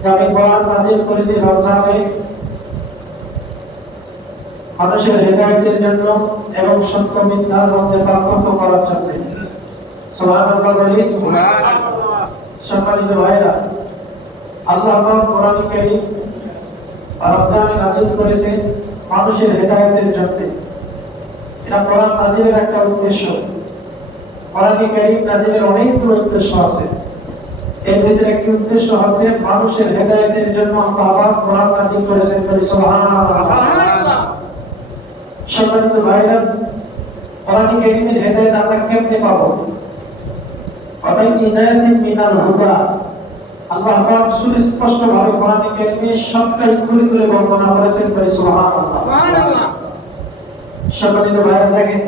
যে আমি কোরআন রমজানে মানুষের হেদায়তের জন্য এবং সত্য মিথ্যার মধ্যে পার্থক্য করার জন্য। সুবহানাল্লাহ বলি। সম্মানিত ভাইরা আল্লাহ পাক কোরআনে কারীম রমজানে করেছে মানুষের জন্য। এটা কোরআন নাজিলের একটা উদ্দেশ্য। কোরআনে কারীম অনেকগুলো উদ্দেশ্য আছে। এর ভিতরে একটি উদ্দেশ্য হচ্ছে মানুষের হেদায়েতের জন্য আল্লাহ পাক কোরআন নাজিল করেছেন বলি সুবহানাল্লাহ। সম্মানিত ভাইরা কোরআনে কারীমের হেদায়েত আমরা কেমনে পাবো? অনেক ইনায়াতিন মিনাল হুদা। আল্লাহ পাক সুস্পষ্ট ভাবে কোরআনে কারীমে সবটাই খুলে খুলে বর্ণনা করেছেন বলে সুবহানাল্লাহ। সম্মানিত ভাইরা দেখেন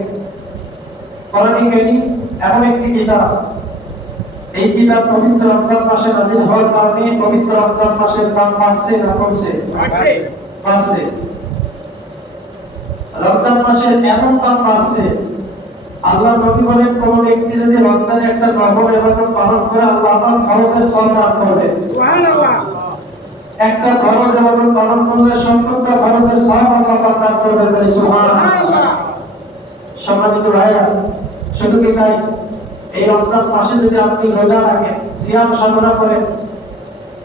কোরআনে কারীম এমন একটি কিতাব এই কিতাব পবিত্র রমজান মাসে নাজিল হওয়ার কারণে পবিত্র রমজান মাসের দাম বাড়ছে না কমছে? বাড়ছে। রমজান মাসের এমন দাম বাড়ছে আল্লাহ নবী বলেন কোন ব্যক্তি যদি রমজানে একটা নফল ইবাদত পালন করে আল্লাহ পাক ফরজের সওয়াব করবে। একটা ফরজ ইবাদত পালন করলে সত্তরটা ফরজের সওয়াব আল্লাহ পাক দান করবে সুবহানাল্লাহ। সম্মানিত ভাইরা শুধু কি তাই? এই রমজান মাসে যদি আপনি রোজা রাখেন সিয়াম সাধনা করেন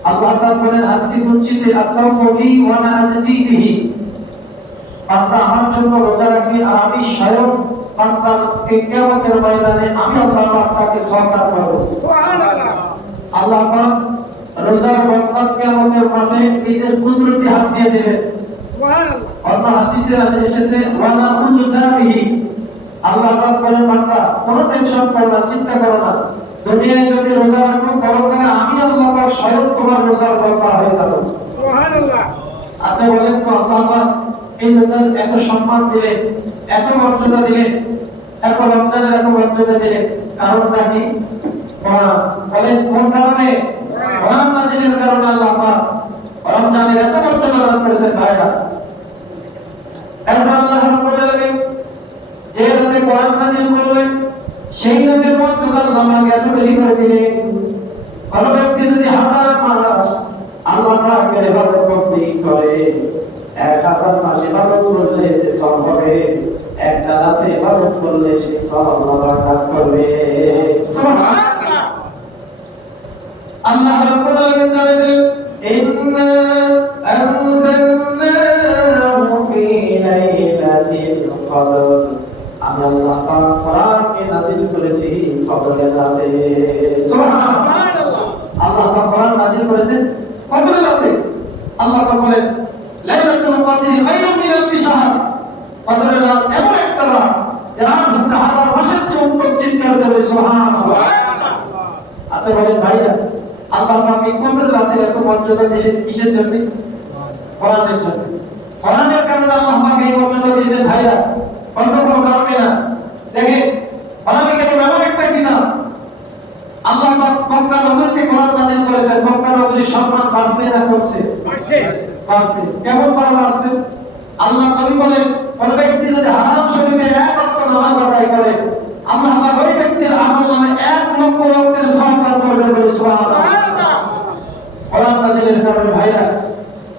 আল্লাহ বলেন হাদিসে কুদসিতে আসাউমু লি ওয়া আনা আজজি বিহি। বান্দা আমার জন্য রোজা রাখবে আর আমি স্বয়ং কিয়ামতের ময়দানে আমি আল্লাহ পাক তাকে সওয়াব করব। আল্লাহ পাক রোজার বান্দা কিয়ামতের মাঠে নিজের কুদরতি হাত দিয়ে দেবেন। অন্য হাদিসে আছে এসেছে উজুজাবিহি আল্লাহ পাক বলেন বান্দা কোনো টেনশন করো না চিন্তা করো না। দুনিয়ায় যদি রোজা রাখো পরকালে আমি আল্লাহ পাক স্বয়ং তোমার রোজার বান্দা হয়ে যাব। সুবহানাল্লাহ। আচ্ছা বলেন তো আল্লাহ পাক এই রোজার এত সম্মান দিলেন এত মর্যাদা দিলেন এত রমজানের এত মর্যাদা দিলেন কারণটা কি? বলেন কোন কারণে? কোরআন নাজিলের কারণে আল্লাহ পাক রমজানের এত মর্যাদা দান করেছেন ভাইরা। এরপর আল্লাহ রাব্বুল আলামিন যে রাতে কোরআন নাজিল করলেন সেই রাতের আল্লাহ পাক এত বেশি করে দিলেন। কোন ব্যক্তি যদি হাজার মাস আল্লাহ পাকের ইবাদত করতে করে, এক হাজার মাস ইবাদত করলে সে সব হবে, একটা রাতে ইবাদত করলে সে সব আল্লাহ পাক করবে। সুবহানাল্লাহ। আল্লাহ রাব্বুল আলামিন জানালেন ইন্না আনজালনাহু ফি লাইলাতিল কদর আমি আল্লাহ পাক কোরআনকে নাযিল করেছি কদরের রাতে সুবহানাল্লাহ আল্লাহ পাক কোরআন নাযিল করেছেন কদরের রাতে আল্লাহ পাক বলেন লাইলাতুল কদরি খায়রুম মিন আলফি শাহর কদরের রাত এমন একটা রাত যে রাত হচ্ছে হাজার মাসের চেয়ে উত্তম চিৎকার দেবে সুবহানাল্লাহ আচ্ছা বলেন ভাইরা আল্লাহ পাক এই কদরের রাতের এত মর্যাদা দিলেন কিসের জন্য কোরআনের জন্য কোরআনের কারণে আল্লাহ পাক এই মর্যাদা দিয়েছেন ভাইরা অন্য কোনো কারণে না দেখেন কোরআনে কারীম এমন একটা কিতাব পাক মক্কা নগরীতে কোরআন নাযিল করেছেন মক্কা নগরীর সম্মান বাড়ছে না কমছে? বাড়ছে। কেমন বাড়া বাড়ছে? আল্লাহ নবী বলেন কোন ব্যক্তি যদি হারাম শরীফে এক ওয়াক্ত নামাজ আদায় করে আল্লাহ পাক ওই ব্যক্তির আমল নামে এক লক্ষ ওয়াক্তের সওয়াব দান করবেন বলে সুবহানাল্লাহ। কোরআন নাযিলের কারণে ভাইরা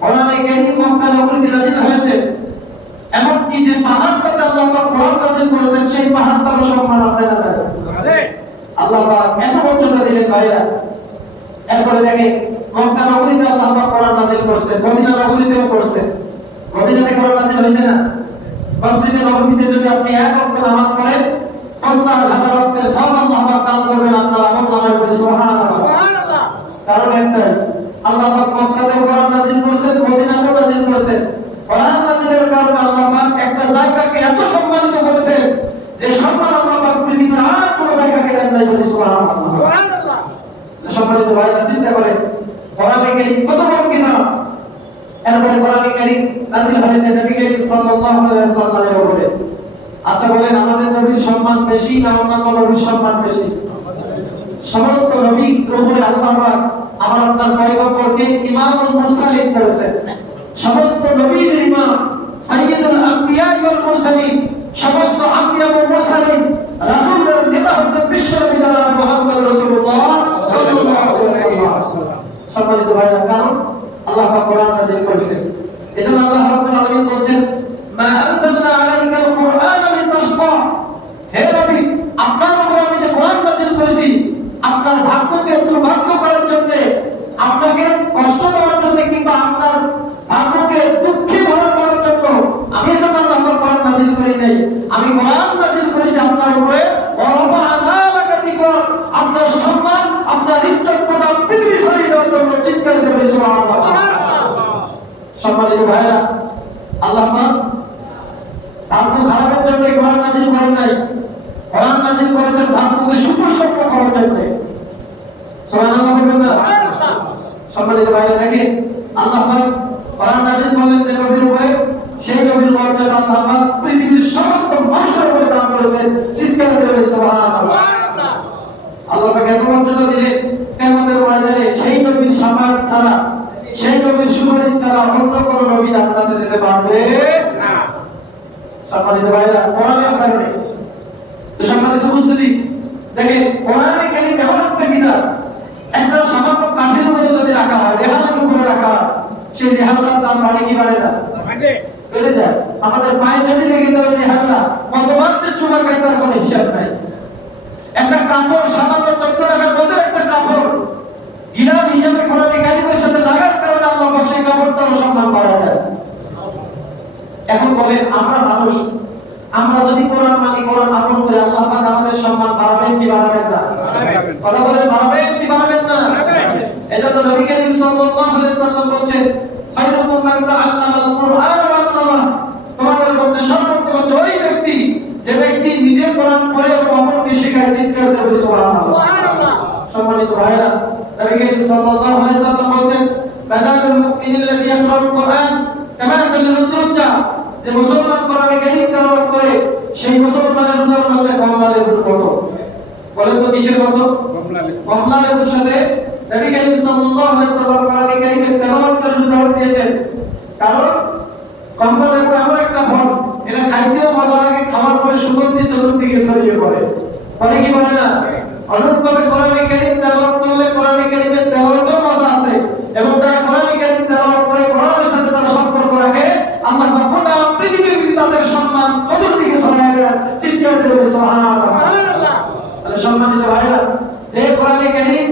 কোরআনে কারীম মক্কা নগরীতে নাযিল হয়েছে। এমনকি যে পাহাড়টাতে আল্লাহ কোরআন নাযিল করেছেন সেই পাহাড়টারও সম্মান আছে না আল্লাহ পাক এত মর্যাদা দিলেন ভাইরা। এরপরে দেখে, মক্কা নগরীতে আল্লাহ পাক কোরআন নাযিল করছে মদিনা নগরীতেও করছে মদিনাতে কোরআন নাযিল হয়েছে না? মসজিদে নববীতে যদি আপনি এক ওয়াক্ত নামাজ পড়েন 50000 ওয়াক্তের সব আল্লাহ পাক দান করবেন আপনার আমল নামায় বলে সুবহানাল্লাহ কারণ একটাই আল্লাহ পাক মক্কাতে কোরআন নাযিল করেছেন মদিনাতেও নাযিল করেছেন কোরআন নাযিলের কারণে আল্লাহ পাক একটা জায়গাকে এত সম্মানিত করেছেন যে সম্মান আল্লাহ পাক পৃথিবীর আর কোনো জায়গাকে দেন নাই বলে সুবহানাল্লাহ সম্মানিত ভাইরা চিন্তা করেন কোরআনে কারীম কত বড় কিতাব এরপরে কোরআনে কারীম নাযিল হয়েছে নবী করিম সাল্লাল্লাহু আলাইহি সাল্লামের উপরে আচ্ছা বলেন আমাদের নবীর সম্মান বেশি না অন্যান্য নবীর সম্মান বেশি সমস্ত নবীর উপরে আল্লাহ পাক আমার আপনার পয়গম্বরকে ইমামুল মুরসালিন করেছেন সমস্ত নবীর ইমাম সাইয়্যিদুল আম্বিয়া ওয়াল মুরসালিন সমস্ত আম্বিয়া ও সম্মানিত কারণ আল্লাহ পাক কোরআন নাযিল করেছেন এজন্য আল্লাহ রাব্বুল আলামিন বলেন মা আনজালনা আলাইকাল কুরআনা লিতাশকা হে নবী আপনার উপরে আমি যে কোরআন নাযিল করেছি আপনার ভাগ্যকে দুর্ভাগ্য করার জন্য আপনাকে কষ্ট দেওয়ার জন্য কিংবা আপনার ভাগ্যকে দুঃখে ভরা করার জন্য আমি এজন্য আল্লাহ পাক কোরআন নাযিল করি নাই আমি কোরআন নাযিল করেছি আপনার উপরে ওয়ারাফা'না লাকা যিকর আপনার সম্মান আপনার ইজ্জত কোটা পৃথিবী ছড়িয়ে দেওয়ার জন্য চিৎকার করে সুবহানাল্লাহ সম্মানিত ভাইরা আল্লাহ ভাগ্য খারাপের জন্য কোরআন নাযিল করেন নাই। কোরআন নাযিল করেছেন ভাগ্যকে সুপ্রসন্ন করার জন্য। সম্মানিত ভাইরা আল্লাহ কোরআন নাযিল করলেন যে নবীর উপরে সেই নবীর মর্যাদা আল্লাহ পৃথিবীর সমস্ত মানুষের উপরে দান করেছেন। চিৎকার করে এত মর্যাদা ময়দানে সেই নবীর ছাড়া সেই নবীর সুপারিশ ছাড়া অন্য কোন নবী জান্নাতে যেতে পারবে না। সম্মানিত ভাইরা কোরআনের কারণে। তো সম্মানিত উপস্থিতি দেখেন কোরআনে একটা কিতাব একটা সামান্য কাঠের উপরে যদি রাখা হয় রেহালার উপরে রাখা সেই রেহালার দাম বাড়ে কি বাড়ে না? বেড়ে। যায়। আমাদের পায়ে যদি লেগে যায় রেহালা কতবার যে চুমা খাই তার কোনো হিসাব নাই। একটা কাপড় সামান্য চোদ্দ টাকার বছর একটা কাপড় গিলাম হিসাবে কোরআনে কারিমের সাথে লাগার কারণে আল্লাহ পাক সেই কাপড়টারও সম্মান বাড়া দেয় এখন বলেন আমরা মানুষ আমরা যদি কোরআন মানি কোরআন আমল করি আল্লাহ পাক আমাদের সম্মান বাড়াবেন কি বাড়াবেন না? কথা বলেন বাড়াবেন কি বাড়াবেন না? এজন্য নবী করিম সাল্লাল্লাহু আলাইহি সাল্লাম বলেছেন খায়রুকুম মান তাআল্লামাল কুরআন ওয়া আল্লামা তোমাদের মধ্যে সর্বোত্তম হচ্ছে ওই ব্যক্তি যে ব্যক্তি নিজে কোরআন পড়ে এবং অপরকে শেখায় চিৎকার দেবে সুবহানাল্লাহ। সম্মানিত ভাইরা নবী করিম সাল্লাল্লাহু আলাইহি সাল্লাম বলেছেন মুমিনিল্লাযী ইয়াকরাউল কুরআন কামাযালিল উদ্দুজা যে মুসলমান কোরআনে কারীম তেলাওয়াত করে সেই মুসলমানের উদাহরণ হচ্ছে কমলা লেবুর মতো। বলেন তো কিসের মতো? কমলা লেবুর সাথে নবী করিম সাল্লাল্লাহু আলাইহি কোরআনে কারীমের তেলাওয়াত করে উদাহরণ দিয়েছেন। কারণ কমলা লেবু এমন একটা ফল এটা খাইতেও মজা লাগে খাওয়ার পরে সুগন্ধি চতুর্দিকে ছড়িয়ে পড়ে। পরে কি বলে না? অনুরূপভাবে কোরআনে কারীম তেলাওয়াত করলে কোরআনে কারীমের তেলাওয়াতেও মজা আছে এবং যারা কোরআনে কারীম তেলাওয়াত করে কোরআনের সাথে যারা সম্পর্ক রাখে আল্লাহ পাক গোটা পৃথিবীর সম্মান চতুর্দিকে ছড়িয়ে দেন চিৎকার দেবে সুবহানাল্লাহ তাহলে সম্মানিত ভাইরা যে কোরআনে কারীম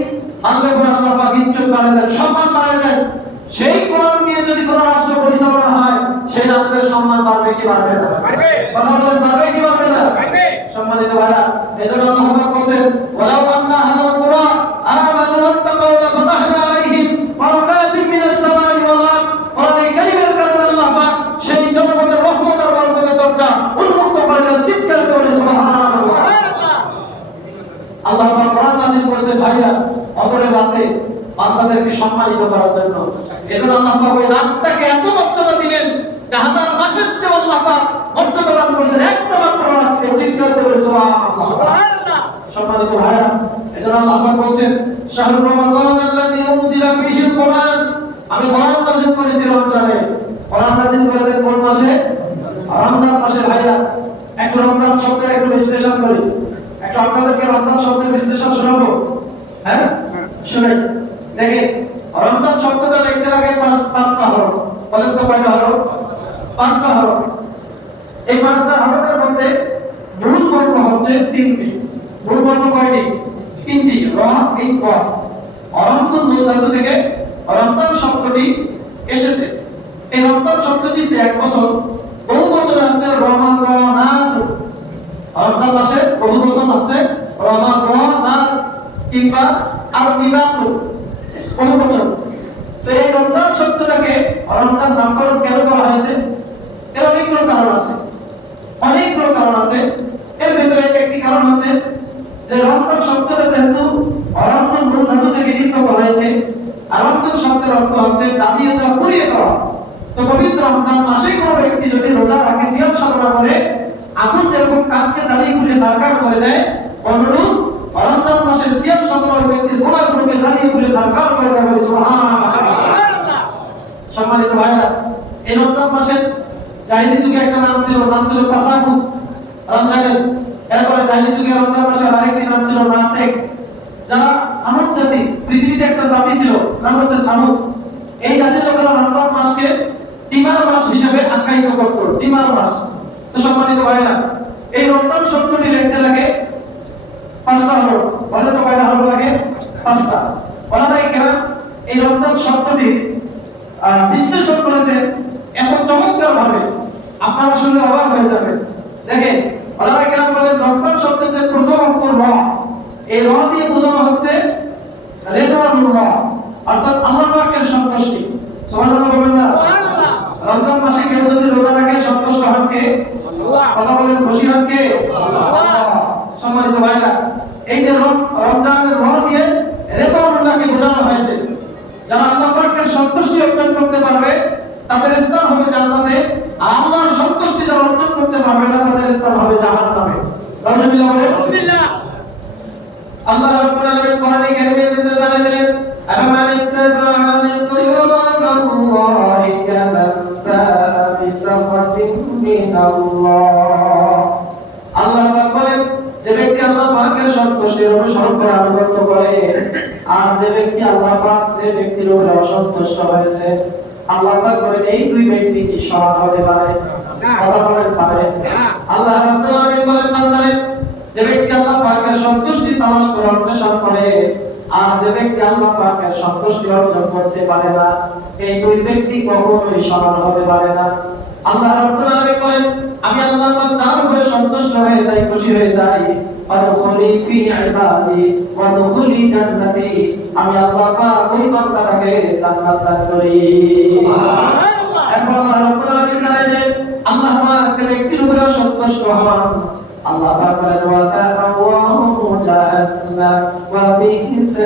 আল্লাহ কোরআন আল্লাহ পাক ইজ্জত বাড়ায় দেন সম্মান বাড়ায় দেন সেই কোরআন নিয়ে যদি কোনো রাষ্ট্র পরিচালনা হয় সেই রাষ্ট্রের সম্মান বাড়বে কি বাড়বে না বাড়বে। কথা বলেন বাড়বে কি বাড়বে না বাড়বে। সম্মানিত ভাইরা এজন্য আল্লাহ পাক বলেন ওয়ালাউ আন্না আহলাল কুরা আমানু ওয়াত্তাকাউ লাফাতাহনা আলাইহিম বারাকাতিন মিনাস সামাই ওয়াল আরদ কোরআনে কারীমের কারণে আল্লাহ পাক সেই জনপদের রহমত আর বরকতের দরজা উন্মুক্ত করে দেন চিৎকার করে সুবহানাল্লাহ আল্লাহ পাক কোরআন নাযিল করেছে ভাইরা অতরের রাতে বান্দাদেরকে সম্মানিত করার জন্য এজন্য আল্লাহ পাক ওই রাতটাকে এত মর্যাদা দিলেন যে মাসের চেয়ে আল্লাহ পাক মর্যাদা দান করেছেন একটা মাত্র রাতকে চিৎকার করে সুবহানাল্লাহ। সম্মানিত ভাইরা এজন্য আল্লাহ পাক বলেন শাহরুর রমাদান আল্লাযী উনজিলা ফীহিল কোরআন। আমি কোরআন নাযিল করেছি রমজানে। কোরআন নাযিল করেছেন কোন মাসে? রমজান মাসে ভাইরা একটু রমজান শব্দের একটু বিশ্লেষণ করি। একটু আপনাদেরকে রমজান শব্দের বিশ্লেষণ শোনাবো? হ্যাঁ? শুনে দেখেন রমজান শব্দটা লিখতে লাগে পাঁচ- পাঁচটা হরফ। বলেন তো কয়টা হরফ? পাঁচটা হরফ এই পাঁচটা হরফের মধ্যে মূল বর্ণ হচ্ছে তিনটি। মূল বর্ণ কয়টি? তিনটি। র তিন ক অরন্তন মূল ধাতু থেকে রমজান শব্দটি এসেছে। এই রমজান শব্দটি যে এক বছর, বহু বছর হচ্ছে রমাগনাত রমজান মাসে বহু বছর হচ্ছে রমাগনাত কিংবা আরবিনাত বহু বছর। তো এই রমজান শব্দটাকে রমজান নামকরণ কেন করা হয়েছে? এর অনেকগুলো কারণ আছে। অনেকগুলো কারণ আছে। এর ভিতরে একটি কারণ হচ্ছে যে রমজান শব্দটা যেহেতু অরন্তন মূল ধাতু থেকে নির্গত হয়েছে, আর শব্দের অর্থ হচ্ছে জ্বালিয়ে দেওয়া, পুড়িয়ে দেওয়া। তো পবিত্র রমজান মাসে কোনো ব্যক্তি যদি রোজা রাখে, সিয়াম সাধনা করে, আগুন যেরকম কাঠকে জ্বালিয়ে পুড়িয়ে সারকার করে দেয়, অনুরূপ রমজান মাসের সিয়াম সাধনা ওই ব্যক্তির গোলাগুলোকে জ্বালিয়ে পুড়িয়ে সারকার করে দেয় বলে সুবহানাল্লাহ সম্মানিত ভাইরা এই রমজান মাসের জাহিলি যুগে একটা নাম ছিল ছিল রমজানের এরপরে জাহিলি যুগে রমজান মাসের আরেকটি নাম ছিল নাতেক যারা সামুদ জাতি, পৃথিবীতে একটা জাতি ছিল, নাম হচ্ছে সামুদ। এই জাতির লোকেরা রমজান মাসকে টিমার মাস হিসেবে আখ্যায়িত করত টিমার মাস। তো সম্মানিত ভাইরা এই রমজান শব্দটি লিখতে লাগে পাঁচটা হলো বলে তো কয়টা হলো লাগে? পাঁচটা। বলা ভাই কেন এই রমজান শব্দটি বিশ্লেষণ করেছে এত চমৎকার ভাবে আপনারা শুনলে অবাক হয়ে যাবেন দেখেন ভাই কেন বলেন রমজান শব্দের যে প্রথম অক্ষর র এই র দিয়ে বোঝানো হচ্ছে রেদওয়ানুর র অর্থাৎ আল্লাহ পাকের সন্তুষ্টি সুবহানাল্লাহ বলবেন না সুবহানাল্লাহ। রমজান মাসে কেউ যদি রোজা রাখে সন্তুষ্ট হন কে আল্লাহ। কথা বলেন খুশি হন কে আল্লাহ। সম্মানিত ভাইরা এই যে রম- রমজানের র দিয়ে রেদওয়ানুল্লাহকে বোঝানো হয়েছে যারা আল্লাহ পাকের সন্তুষ্টি অর্জন করতে পারবে তাদের স্থান হবে জান্নাতে আর আল্লাহর সন্তুষ্টি যারা অর্জন করতে স্থান হবে জাহান্নামে নাউজুবিল্লাহ আল্লাহ রাব্বুল আলামিন কোরআনে কারীমের মধ্যে জানিয়ে দিলেন কামান মিনাল্লাহ। আল্লাহ পাক বলেন যে ব্যক্তি আল্লাহ পাকের সন্তুষ্টির অনুসরণ করে আনুগত্য করে আর যে ব্যক্তি আল্লাহ পাক যে ব্যক্তির উপরে অসন্তুষ্ট হয়েছে আল্লাহ পাক বলেন এই দুই ব্যক্তি কি সমান হতে পারে? কথা বলেন পারে? আল্লাহ রাব্বুল আলামিন বলেন, বান্দারে, যে ব্যক্তি আল্লাহ পাকের সন্তুষ্টি তালাশ করে, অন্বেষণ করে, আর যে ব্যক্তি আল্লাহ পাকের সন্তুষ্টি অর্জন করতে পারে না, এই দুই ব্যক্তি কখনোই সমান হতে পারে না আল্লাহ রাব্বুল আলামিন বলেন, আমি আল্লাহ পাক যার উপরে সন্তুষ্ট হয়ে যাই, খুশি হয়ে যাই ওয়াদখুলি ফি ইবাদি ওয়াদখুলি জান্নাতি, আমি আল্লাহ পাক ওই বান্দাটাকে জান্নাত দান করি সুবহানাল্লাহ। এরপর আল্লাহ রাব্বুল আলামিন জানায় যে আল্লাহ পাক যে ব্যক্তির উপরে সন্তুষ্ট হন আল্লাহ পাক বলেন ওয়া তাআওয়াহু জাহান্নাম ওয়া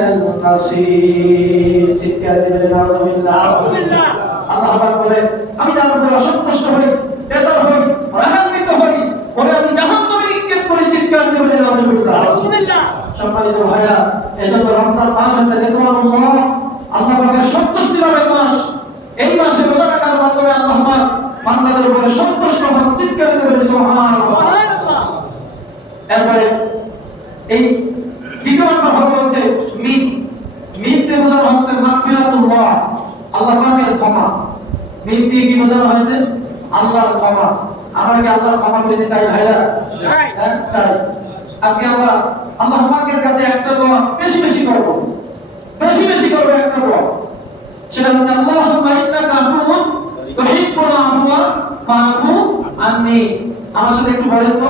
বিহিসাল চিৎকার দিবেন নাউজুবিল্লাহ আলহামদুলিল্লাহ। আল্লাহ পাক বলেন আমি যার উপরে অসন্তুষ্ট হই বেজার হই রাগান্বিত হই পরে আমি জাহান্নামে নিক্ষেপ করে চিৎকার দিবেন নাউজুবিল্লাহ আলহামদুলিল্লাহ। সম্মানিত ভাইরা এজন্য রমজান মাস হচ্ছে রিদওয়ানুল্লাহ আল্লাহ পাকের সন্তুষ্টি লাভের মাস এই মাসে রোজা রাখার মাধ্যমে আল্লাহ পাক বান্দাদের উপরে সন্তুষ্ট হন চিৎকার দেবেন সুবহানাল্লাহ সুবহানাল্লাহ। এরপরে এই দ্বিতীয় নম্বর হলো হচ্ছে মিম মিম দিয়ে বোঝানো হচ্ছে মাগফিরাতুল্লাহ আল্লাহ পাকের ক্ষমা। মিম দিয়ে কি বোঝানো হয়েছে? আল্লাহর ক্ষমা। আমরা কি আল্লাহর ক্ষমা পেতে চাই ভাইরা। হ্যাঁ চাই। আজকে আমরা আল্লাহ পাকের কাছে একটা দোয়া বেশি বেশি করব। বেশি বেশি করব একটা দোয়া। সেটা হচ্ছে আল্লাহুম্মা ইন্নাকা আফুউন তুহিব্বুল আফওয়া ফাআফু আন্নি। আমার সাথে একটু বলেন তো।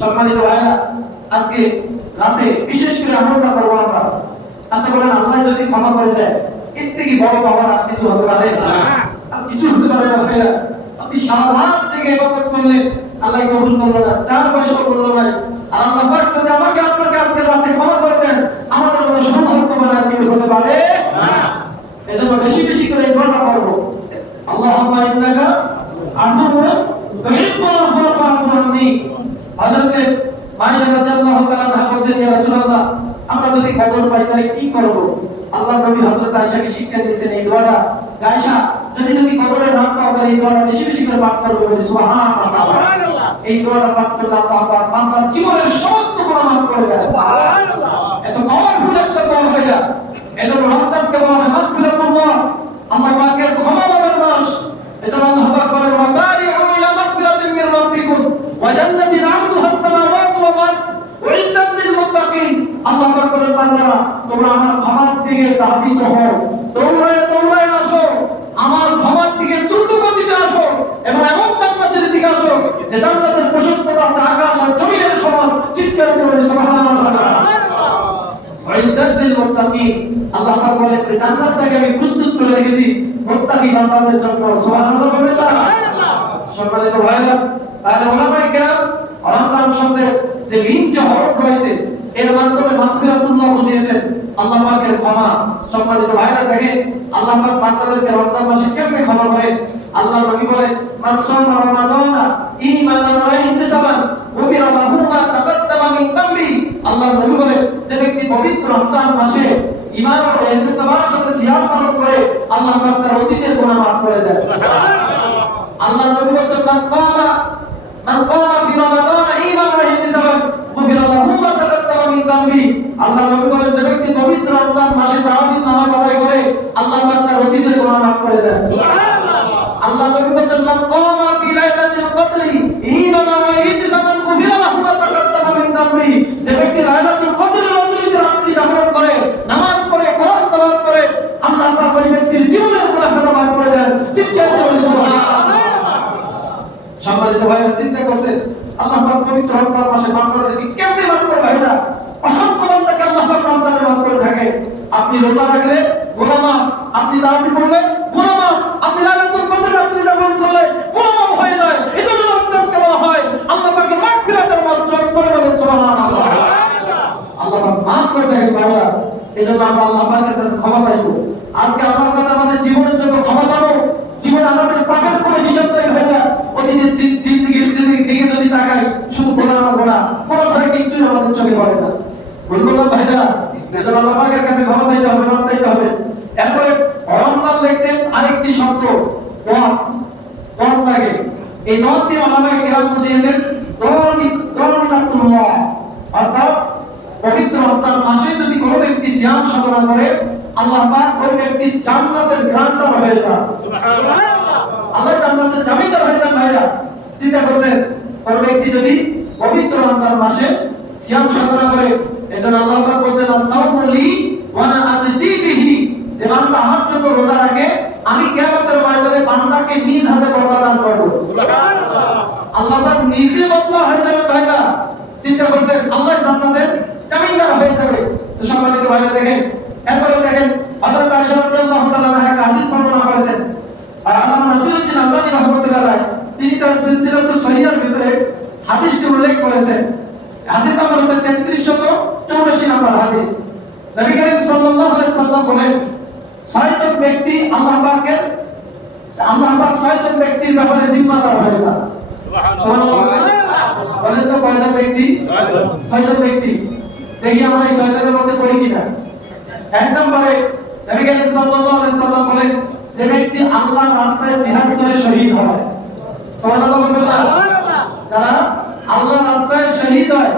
সম্মানিত ভাইরা আজকে রাতে বিশেষ করে আমলটা করব আমরা। আচ্ছা বলেন আল্লাহ যদি ক্ষমা করে দেয় এর থেকে বড় পাওয়ার আর কিছু হতে পারে। আর কিছু হতে পারে না ভাইরা আপনি সারা রাত জেগে ইবাদত করলেন আল্লাহ কবুল করল না চার পয়সা করল না। আর আল্লাহ যদি আমাকে আপনাকে আজকে রাতে ক্ষমা করে দেন সৌভাগ্য মানে হতে পারে না। এজন্য বেশি বেশি করে এই দোয়াটা করব ইন্নাকা আফুউন তুহিব্বুল আফওয়া ফাআফু আন্নি হযরতে মায়েশা রাদিয়াল্লাহু তাআলা বলছেন ইয়া রাসূলুল্লাহ আমরা যদি কবর পাই তাহলে কি করব আল্লাহ নবী হযরত আয়েশাকে শিক্ষা দিয়েছেন এই দোয়াটা আয়েশা যদি তুমি কবরে রাত পাও তাহলে এই দোয়াটা বেশি বেশি করে পাঠ করবে বলে সুবহানাল্লাহ। এই দোয়াটা পাঠ করলে আল্লাহ পাক বান্দার জীবনের সমস্ত গুনাহ মাফ করে দেয় সুবহানাল্লাহ। তোমরা আমার ক্ষমার দিকে ধাবিত হও। দৌড়ায় দৌড়ায় আসো। আমার ক্ষমার দিকে দ্রুত গতিতে আসো এবং এমন জান্নাতের দিকে আসো যে জান্নাতের প্রশস্ততা আকাশ আর জমিনের সমান। চিৎকার করে। মুত্তাকিন। আল্লাহ পাক বলেন যে জান্নাতটাকে আমি প্রস্তুত করে রেখেছি মুত্তাকি বান্দাদের জন্য। সুবহানাল্লাহ বলবেন সুবহানাল্লাহ। সম্মানিত ভাইরা তাহলে ওলামায়ে কেরাম রমজান শব্দের যে মিম যে হরফ রয়েছে এর মাধ্যমে মাগফিরাতুল্লাহ বুঝিয়েছেন। আল্লাহ পাকের ক্ষমা। সম্মানিত ভাইরা দেখেন আল্লাহ পাক বান্দাদেরকে রমজান মাসে কেমনে ক্ষমা করেন? আল্লাহ নবী বলেন মান সামা রমাদানা ঈমানান ওয়া ইহতিসাবান গুফিরা লাহু মা তাকাদ্দামা মিন যামবি আল্লাহ নবী বলেন যে ব্যক্তি পবিত্র রমজান মাসে ঈমান ও ইহতিসাবার সাথে সিয়াম পালন করে আল্লাহ পাক তার অতীতের গুনাহ মাফ করে দেন। সুবহানাল্লাহ। আল্লাহ নবী বলেছেন মান কামা মান কামা ফি রমাদান ঈমান ওয়া ইহতিসাবান গুফিরা লাহু মা তাকাদ্দামা মিন যামবি আল্লাহ নবী বলেন যে ব্যক্তি পবিত্র রমজান মাসে তারাবির নামাজ আদায় করে আল্লাহ পাক তার অতীতের গুনাহ মাফ করে দেন। সুবহানাল্লাহ। আল্লাহ নবী বলেন মান কামা ফি লাইলাতিল কদরি ঈমান ওয়া ইহতিসাবান গুফিরা লাহু মা তাকাদ্দামা মিন যামবি যে ব্যক্তি লাইলাতুল কদরের রজনীতে রাত্রি জাগরণ করে নামাজ পড়ে কোরআন তেলাওয়াত করে আল্লাহ পাক ওই ব্যক্তির জীবনের গুনাহ মাফ করে দেন চিৎকার করে সুবহানাল্লাহ সম্মানিত ভাইরা চিন্তা করছেন আল্লাহ পাক পবিত্র রমজান মাসে বান্দাদেরকে কেমনে মাফ করে ভাইরা অসংখ্য বান্দাকে আল্লাহ পাক রমজানে মাফ করে থাকে। আপনি রোজা রাখলে মাফ আপনি পড়লে গুনাহ মাফ আপনি লাইলাতুল কদর আপনি যখন করলে মাফ হয়ে যায়। এজন্য রমজানকে বলা হয় আল্লাহ পাকের মাগফিরাতের মাধ্যম করে বলেন, সুবহানাল্লাহ। আল্লাহ পাক মাফ করে দেন ভাইরা এজন্য আমরা আল্লাহ পাকের কাছে ক্ষমা চাইব। আজকে আল্লাহর কাছে আমাদের জীবনের জন্য ক্ষমা চাবো। জীবন আমাদের পাপের কোনো হিসাব হয়ে যায় অতীতের দিকে যদি তাকাই শুধু না। গোনা কোনো ছাড়া কিচ্ছুই আমাদের চোখে পড়ে না। বলব না ভাইরা এজন্য আল্লাহ কাছে ক্ষমা চাইতে হবে চাইতে হবে। এরপরে রমজান লিখতে আরেকটি শব্দ লাগে। এই দিয়ে আল্লাহ কেরাম বুঝিয়েছেন অর্থাৎ পবিত্র রমজান মাসে যদি কোনো ব্যক্তি সিয়াম সাধনা করে আল্লাহ পাক ওই ব্যক্তির জান্নাতের গ্রান্টার হয়ে যান। সুবহানাল্লাহ। আল্লাহ জান্নাতের জামিনদার হয়ে যান ভাইরা চিন্তা করছেন কোন ব্যক্তি যদি পবিত্র রমজান মাসে সিয়াম সাধনা করে এজন্য আল্লাহ পাক বলেন আস-সাওমু লি ওয়া আনা আজজি বিহি। যে বান্দা আমার জন্য রোজা রাখে আমি কিয়ামতের ময়দানে বান্দাকে নিজ হাতে বদলা দান করব। সুবহানাল্লাহ। আল্লাহ পাক নিজে বদলা হয়ে যাবে ভাইরা চিন্তা করছেন আল্লাহ জান্নাতের জামিনদার হয়ে যাবে। তো সম্মানিত ভাইরা দেখেন এরপরে দেখেন হযরত আয়েশা রাদিয়াল্লাহু তাআলা একটা হাদিস বর্ণনা করেছেন। আর আল্লামা নাসিরউদ্দিন আলবানী রাহমাতুল্লাহ তিনি তার সিলসিলাতুস সহিহার ভিতরে হাদিসটি উল্লেখ করেছেন হাদিস নাম্বার হচ্ছে 3384 নম্বর হাদিস। নবী করিম সাল্লাল্লাহু আলাইহি সাল্লাম বলেন ছয়জন ব্যক্তি আল্লাহ পাকের আল্লাহ পাক ছয়জন ব্যক্তির ব্যাপারে জিম্মাদার হয়ে যান সুবহানাল্লাহ। বলেন তো কয়জন ব্যক্তি? ছয়জন। ব্যক্তি। দেখি আমরা এই ছয়জনের মধ্যে পড়ি কিনা। এক নম্বরে নবী করিম সাল্লাল্লাহু আলাইহি সাল্লাম বলেন যে ব্যক্তি আল্লাহর রাস্তায় জিহাদ করে শহীদ হয়। সুবহানাল্লাহ সুবহানাল্লাহ। যারা আল্লাহর রাস্তায় শহীদ হয়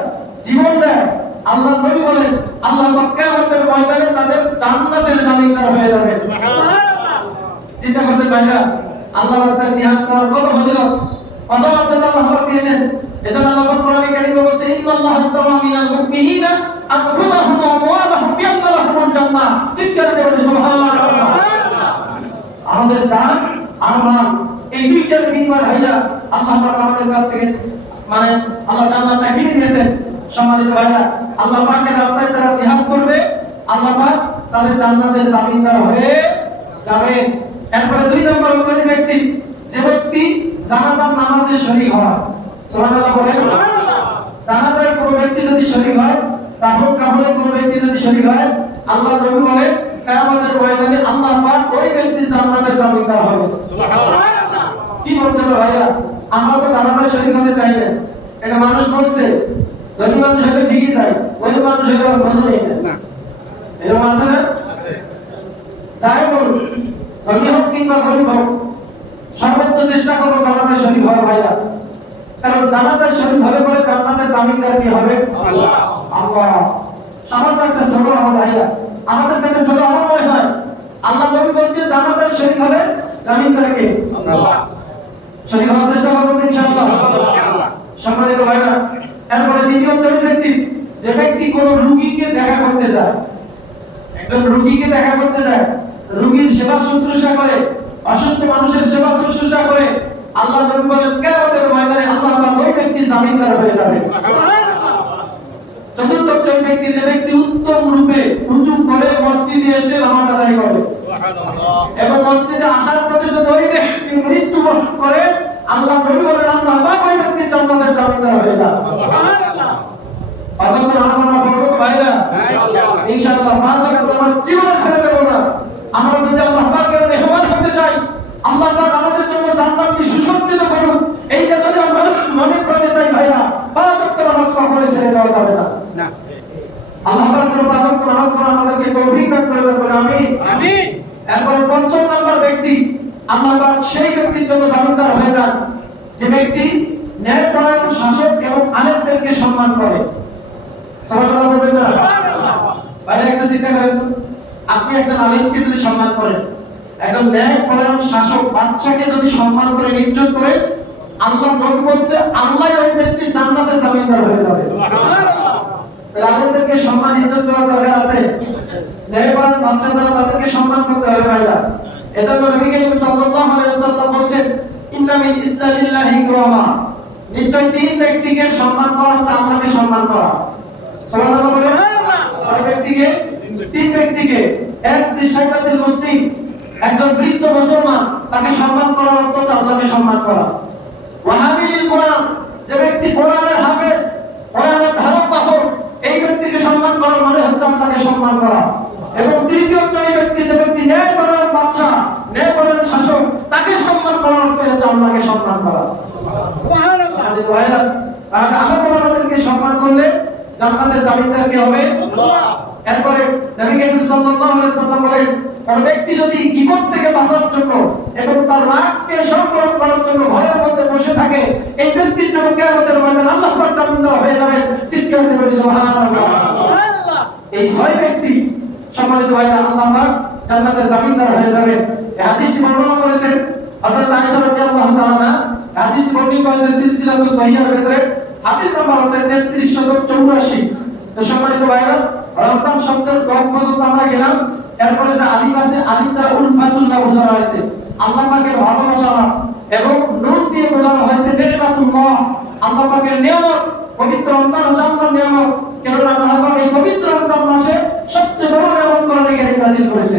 জীবন দেয়। আল্লাহ নবী বলেন আল্লাহ কিয়ামতের ময়দানে তাদের জান্নাতের জামিনদার হয়ে যাবে। চিন্তা করছেন ভাইরা আল্লাহ রাস্তায় জিহাদ করার কত ফজিলত। কত মর্যাদা আল্লাহ পাক দিয়েছেন। এজন্য আল্লাহ পাক কোরআনে কারীমে বলছে ইন্নাল্লাহ আস্তামা মিনাল মুমিনিনা আনফুসাহুম ওয়া আমওয়ালাহুম বিআন্নালাহুমুল জান্নাহ চিৎকার করে সুবহানাল্লাহ। আমাদের জান আর মাল এই দুইটার বিনিময় ভাইয়া আল্লাহ পাক আমাদের কাছ থেকে মানে আল্লাহ জান্নাতটা কিনে নিয়েছেন সম্মানিত ভাইরা আল্লাহ পাকের রাস্তায় যারা জিহাদ করবে আল্লাহ পাক তাদের জান্নাতের জামিনদার হয়ে যাবে। এরপরে দুই নম্বর হচ্ছে ব্যক্তি যে ব্যক্তি জানাজার নামাজে শরীক হয় সুবহানাল্লাহ বলেন। জানাজায় কোনো ব্যক্তি যদি শরীক হয় তাহলে কাহলে কোনো ব্যক্তি যদি শরীক হয় আল্লাহ নবী বলে কিয়ামতের ময়দানে আল্লাহ পাক ওই ব্যক্তি জান্নাতের জামিনদার হবে। সুবহানাল্লাহ। কি বলতে ভাইয়া আমরা তো জানাজায় শরীক হতে চাই না। এটা মানুষ করছে ধনী মানুষ হলে ঠিকই চাই ওই মানুষ হলে আমার খোঁজ নেই না। এরকম আছে না? যাই বলুন ধনী হোক কিংবা গরিব হোক সর্বোচ্চ চেষ্টা করব জানাজায় শরীক হওয়ার ভাইয়া কারণ জানাজায় শরীক হলে পরে জান্নাতের জামিনদার কি হবে? আল্লাহ। আল্লাহ। সামান্য একটা ছোট আমার ভাইয়া আমাদের কাছে ছোট আমার মনে হয়। আল্লাহ নবী বলছে জানাজায় শরীক হলে জামিনদার কে? আল্লাহ। হওয়ার চেষ্টা করব ইনশাআল্লাহ। সম্মানিত ভাইরা এরপরে দ্বিতীয় হচ্ছে ব্যক্তি যে ব্যক্তি কোন রোগীকে দেখা করতে যায় একজন রোগীকে দেখা করতে যায় রোগীর সেবা শুশ্রূষা করে অসুস্থ মানুষের সেবা শুশ্রূষা করে আল্লাহ নবী বলেন কিয়ামতের ময়দানে আল্লাহ পাক ওই ব্যক্তি জামিনদার হয়ে যাবে। চতুর্থ হচ্ছে ব্যক্তি যে ব্যক্তি উত্তম রূপে উঁচু করে মসজিদে এসে নামাজ আদায় করে। এবং মসজিদে আসার পথে যদি ওই ব্যক্তি মৃত্যুবরণ করে আল্লাহ নবী বলেন আল্লাহ পাক ওই ব্যক্তির জান্নাতের জামিনদার হয়ে যাবে সুবহানাল্লাহ পাঁচক নামাজ আমরা পড়ব তো ভাইরা ইনশাআল্লাহ। ইনশাআল্লাহ পাঁচ আমার জীবনে ছেড়ে দেব না আমরা যদি আল্লাহ পাকের মেহমান হতে চাই আল্লাহ পাক আমাদের জন্য জান্নাতকে সুসজ্জিত করুন এইটা যদি আমরা মনে প্রাণে চাই ভাইরা পাঁচ ওয়াক্ত নামাজ কখনোই ছেড়ে দেওয়া যাবে না আল্লাহ পাক যেন পাঁচ ওয়াক্ত নামাজ পড়া আমাদেরকে তৌফিক দান করে দেন বলে আমিন আমিন এরপরে পঞ্চম নাম্বার ব্যক্তি আল্লাহ পাক সেই ব্যক্তির জন্য জামিনদার হয়ে যান যে ব্যক্তি ন্যায়পরায়ণ শাসক এবং আলেমদেরকে সম্মান করে সুবহানাল্লাহ বলবেন না? বাইরে একটা চিন্তা করেন তো। আপনি একজন আলেমকে যদি সম্মান করেন একজন ন্যায়পরায়ণ শাসক বাচ্চাকে যদি সম্মান করে ইজ্জত করে আল্লাহ নবী বলছে আল্লাহ ওই ব্যক্তি জান্নাতে জামিনদার হয়ে যাবে। তাহলে আলেমদেরকে সম্মান ইজ্জত দেওয়ার দরকার আছে? ন্যায়পরায়ণ বাচ্চা দ্বারা তাদেরকে সম্মান করতে হবে ভাইরা। এজন্য নবী করিম সাল্লাল্লাহু আলাইহি ওয়াসাল্লাম বলেন ইন্না মিন ইসলামিল্লাহি ইকরামা নিশ্চয় তিন ব্যক্তিকে সম্মান করা হচ্ছে আল্লাহকে সম্মান করা। সুবহানাল্লাহ বলেন ব্যক্তিকে তিন ব্যক্তিকে এক যে মুসলিম একজন বৃদ্ধ মুসলমান তাকে সম্মান করার অর্থ হচ্ছে আল্লাহকে সম্মান করা। ওয়াহাবিলিল কোরআন যে ব্যক্তি কোরআনের হাফেজ কোরআনের ধারক বাহক এই ব্যক্তিকে সম্মান করার মানে হচ্ছে আল্লাহকে সম্মান করা। এবং তৃতীয় হচ্ছে ব্যক্তি যে ব্যক্তি ন্যায় পরায়ণ বাচ্চা ন্যায় পরায়ণ শাসক তাকে সম্মান করার অর্থ হচ্ছে আল্লাহকে সম্মান করা। তাহলে আল্লাহ আমাদেরকে সম্মান করলে জান্নাতের জামিনদার কে হবে? এরপরে নবী করিম সাল্লাল্লাহু আলাইহি সাল্লাম বলেন কোন ব্যক্তি যদি গীবত থেকে বাঁচার জন্য এবং তার রাগকে সংবরণ করার জন্য ঘরের মধ্যে বসে থাকে এই ব্যক্তির জন্য কিয়ামতের ময়দানে আল্লাহ পাক জামিনদার হয়ে যাবেন চিৎকার দিয়ে বলি সুবহানাল্লাহ। এই ছয় ব্যক্তি সম্মানিত ভাইরা আল্লাহ পাক জান্নাতের জামিনদার হয়ে যাবেন এই হাদিসটি বর্ণনা করেছেন হযরত আয়েশা রাদিয়াল্লাহু তাআলা হাদিসটি বর্ণিত হয়েছে সিলসিলাতুস সহিহার ভিতরে। হাদিস নাম্বার হচ্ছে 3384 তো সম্মানিত ভাইরা রমজান শব্দের গত পর্যন্ত আমরা গেলাম। এরপরে যে আলিম আছে আলিম দ্বারা উলফাতুল্লাহ বোঝানো হয়েছে। আল্লাহ পাকের ভালোবাসা এবং নুন দিয়ে বোঝানো হয়েছে নির্মাতুল্লাহ আল্লাহ পাকের নিয়ামত পবিত্র রমজান হচ্ছে আল্লাহর নিয়ামত। কেননা আল্লাহ পাক এই পবিত্র রমজান মাসে সবচেয়ে বড় নিয়ামত কোরআনে কারীম নাযিল করেছে।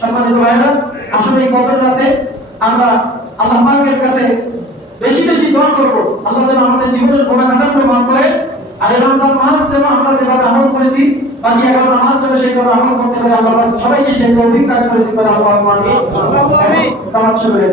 সম্মানিত ভাইরা আসলে এই গত রাতে আমরা আল্লাহ পাকের কাছে বেশি বেশি দোয়া করব। আল্লাহ যেন আমাদের জীবনের গুনাহ খাতাগুলো মাফ করে রমজান মাস যেন আমরা যেভাবে আমল করেছি বাকি এগারো নামাজ যেন সেইভাবে আমল করতে পারি আল্লাহ সবাইকে সেই করে দিতে পারে আল্লাহ শুরু হয়ে